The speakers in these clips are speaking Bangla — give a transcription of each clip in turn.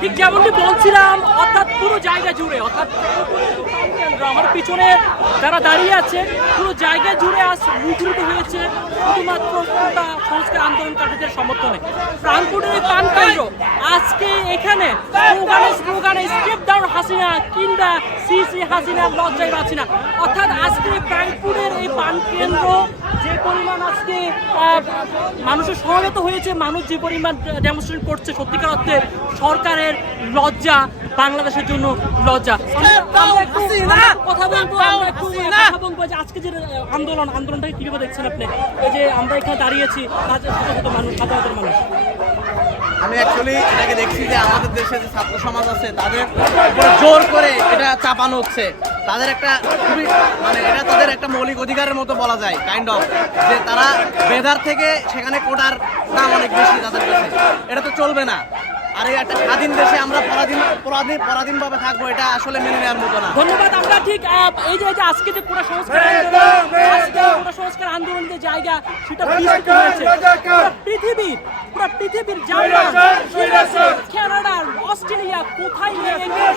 ঠিক যেমনটি বলছিলাম অর্থাৎ পুরো জায়গা জুড়ে অর্থাৎ আমার পিছনে যারা দাঁড়িয়ে আছে, পুরো জায়গা জুড়ে আজ মুখরিত হয়েছে, শুধুমাত্র কোটা সংস্কার আন্দোলনকারীদের সমর্থনে এই পান কেন্দ্র, আজকে এখানে স্লোগানে স্লোগানে স্টেপ ডাউন হাসিনা, কিংবা সি সি হাসিনা, লজ্জায় বাঁচিনা অর্থাৎ আজকে ফ্রাঙ্কফুটের এই পান কেন্দ্র যে পরিমাণ আজকে মানুষের সমবেত হয়েছে, মানুষ যে পরিমাণ ডেমনস্ট্রেট করছে সত্যিকার অর্থে, সরকারের লজ্জা, বাংলাদেশের জন্য লজ্জা। কথা বলব আমরা একটু কথা বলব যে আজকে যে আন্দোলন আন্দোলনটাকে কীভাবে দেখছেন আপনি? এই যে আমরা এখানে দাঁড়িয়েছি শত শত মানুষ হাজার হাজার মানুষ। আমি অ্যাকচুয়ালি এটাকে দেখছি যে আমাদের দেশে যে ছাত্র সমাজ আছে তাদের জোর করে এটা চাপানো হচ্ছে। তাদের একটা খুবই মানে এটা তাদের একটা মৌলিক অধিকারের মতো বলা যায় কাইন্ড অফ যে তারা বেধার থেকে সেখানে কোটার দাম অনেক বেশি তাদের কাছে। এটা তো চলবে না। আর একটা স্বাধীন দেশে আমরা পরাধীন পরাধীন পরাধীনভাবে থাকব এটা আসলে মেনে নেওয়ার মতো না। ধন্যবাদ আমরা ঠিক এই যে আজকে যে কোটা সংস্কার আন্দোলন কোটা সংস্কার আন্দোলনের যে জায়গা সেটা পৃথিবীর পুরো পৃথিবীর জার্মান কানাডা অস্ট্রেলিয়া কোথায়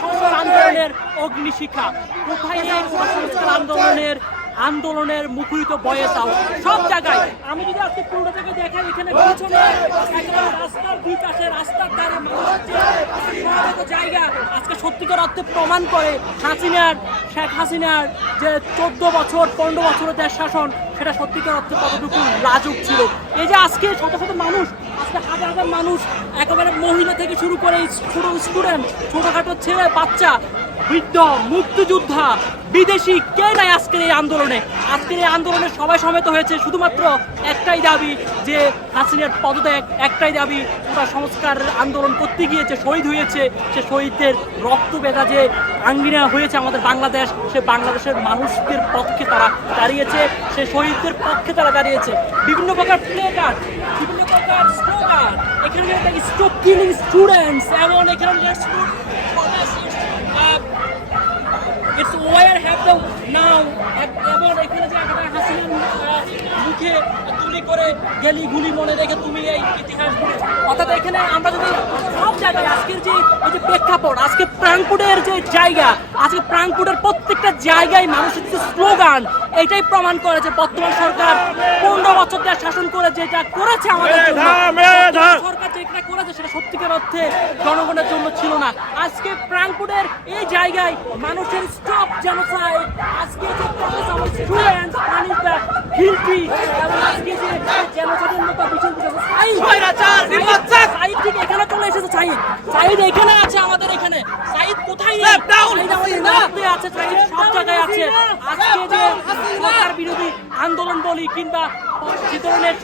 সংস্কার আন্দোলনের অগ্নিশিখা? কোথায় নেই সংস্কার আন্দোলনের আন্দোলনের মুখরিত বয়েসাও সব জায়গায়। আমি যদি আজকে পুরোটা থেকে দেখাই, এখানে পিছনে রাস্তার দুই পাশে রাস্তার ধারে জায়গা। আজকে সত্যিকার অর্থে প্রমাণ করে হাসিনার শেখ হাসিনার যে চোদ্দ বছর, পনেরো বছরের দেশ শাসন, সেটা সত্যিকার অর্থে কতটুকু লাজুক ছিল। এই যে আজকে শত শত মানুষ, আজকে হাজার হাজার মানুষ, একেবারে মহিলা থেকে শুরু করে ছোট স্টুডেন্ট ছোটখাটো ছেলে, বাচ্চা, বৃদ্ধ, মুক্তিযোদ্ধা বিদেশি কে নাই আজকের এই আন্দোলনে। আজকের এই আন্দোলনে সবাই সমেত হয়েছে, শুধুমাত্র একটাই দাবি যে হাসিনের পদত্যাগ, একটাই দাবি ওরা সংস্কার আন্দোলন করতে গিয়েছে, শহীদ হয়েছে। সে শহীদদের রক্ত বেদা যে আঙ্গিনা হয়েছে আমাদের বাংলাদেশ, সে বাংলাদেশের মানুষদের পক্ষে তারা দাঁড়িয়েছে, সে শহীদদের পক্ষে তারা দাঁড়িয়েছে। বিভিন্ন প্রকার প্লে বিভিন্ন প্রকার স্লোগান এখানে স্টুডেন্টস এবং এখানে it's war have the now এবং এখানে যে একটা হাসিনার মুখে তুলি করে গেলি গুলি মনে রেখে তুমি এই ইতিহাস অর্থাৎ এখানে আমরা যদি সব জায়গায় আজকের যে এই যে প্রেক্ষাপট আজকে প্রাঙ্কুটের যে জায়গা আজকে প্রাঙ্কুটের প্রত্যেকটা জায়গায় মানুষের যে স্লোগান এটাই প্রমাণ করে যে বর্তমান সরকার। পনেরো বছর শাসন করে যেটা করেছে আমাদের সরকার যেটা সত্যিকার অর্থে জনগণের জন্য ছিল না। আজকে প্রাঙ্কুটের এই জায়গায় মানুষের স্টপ জেনোসাইড আজকে যে স্টুডেন্ট পানিটা গিলটি এবং আজকে যে জেনোসাইডের মতো বিচার সাইদ ঠিক এখানে চলে এসেছে এখানে আছে আমাদের এখানে। কোথায় আছে সাইদ সব জায়গায় আছে। আজকে যে সরকার বিরোধী আন্দোলন বলি কিংবা ধরনের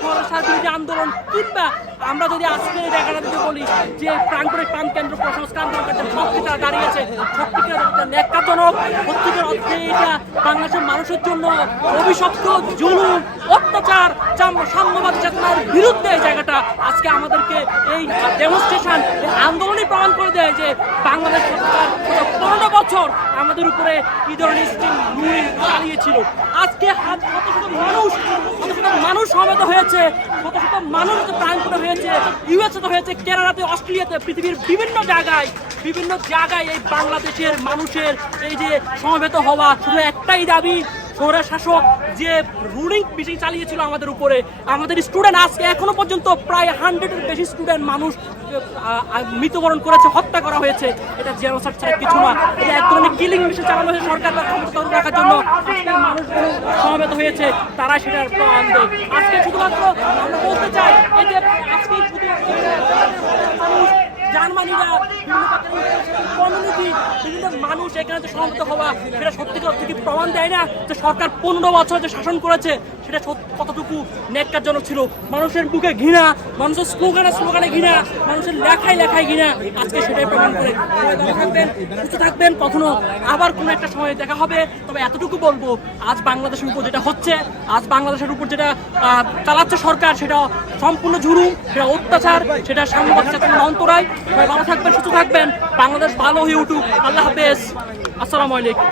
বিরোধী আন্দোলন, কিংবা আমরা যদি আজকে জায়গাটা যদি বলি যে প্রাঙ্গণের প্রাণ কেন্দ্র প্রসংস্কার আন্দোলনের পক্ষে তারা দাঁড়িয়েছে সত্যিকার ন্যাক্কাজনক সত্যিকার অর্থে এটা বাংলাদেশের মানুষের জন্য অভিশপ্ত, জুলুম, অত্যাচার সাম্যবাদী চেতনার বিরুদ্ধে এই জায়গাটা আজকে আমাদেরকে এই ডেমনস্ট্রেশন আন্দোলনই প্রমাণ করে দেয় যে বাংলাদেশ সরকার পনেরো বছর আমাদের উপরে কি ধরনের স্টিম চালিয়েছিল। আজকে হাত শত শত মানুষ হয়েছে, শত শত মানুষ যে প্রাণ করে হয়েছে ইউএসএ তো হয়েছে, কেরালাতে, অস্ট্রেলিয়াতে, পৃথিবীর বিভিন্ন জায়গায় বিভিন্ন জায়গায় এই বাংলাদেশের মানুষের এই যে সমবেত হওয়া শুধু একটাই দাবি সৌরা শাসক যে রুলিং বেশি চালিয়েছিল আমাদের উপরে, আমাদের স্টুডেন্ট আজকে এখনও পর্যন্ত প্রায় হান্ড্রেডের বেশি স্টুডেন্ট মানুষ মৃত্যুবরণ করেছে, হত্যা করা হয়েছে। এটা জেনোসাইড ছাড়া কিছু না। এটা এক ধরনের কিলিং মিশন চালানো হয়েছে সরকার তার রাখার জন্য। মানুষগুলো সমবেত হয়েছে, তারা সেটার দেয়। আজকে শুধুমাত্র আমরা বলতে চাই, এই যে আজকে শুধু মানুষ জার্মানিরা বিভিন্ন কমিউনিটি, বিভিন্ন মানুষ এখানে যে সমবেত হওয়া, সেটা সত্যিকার অর্থে কি প্রমাণ দেয় না যে সরকার পনেরো বছর যে শাসন করেছে, সেটা কতটুকু ন্যাক্কারজনক ছিল? মানুষের বুকে ঘৃণা, মানুষের স্লোগানে স্লোগানে ঘৃণা, মানুষের লেখায় লেখায় ঘৃণা, আজকে সেটাই প্রমাণ করে। থাকবেন, সুস্থ থাকবেন, কখনো আবার কোনো একটা সময় দেখা হবে। তবে এতটুকু বলব, আজ বাংলাদেশের উপর যেটা হচ্ছে, আজ বাংলাদেশের উপর যেটা চালাচ্ছে সরকার, সেটা সম্পূর্ণ ঝুরুম সেটা অত্যাচার, সেটা সাংবাদিক অন্তরায়। ভালো থাকবেন সুস্থ থাকবেন। বাংলাদেশ ভালো উঠুক। আল্লাহ হাফেজ। আসসালামু আলাইকুম।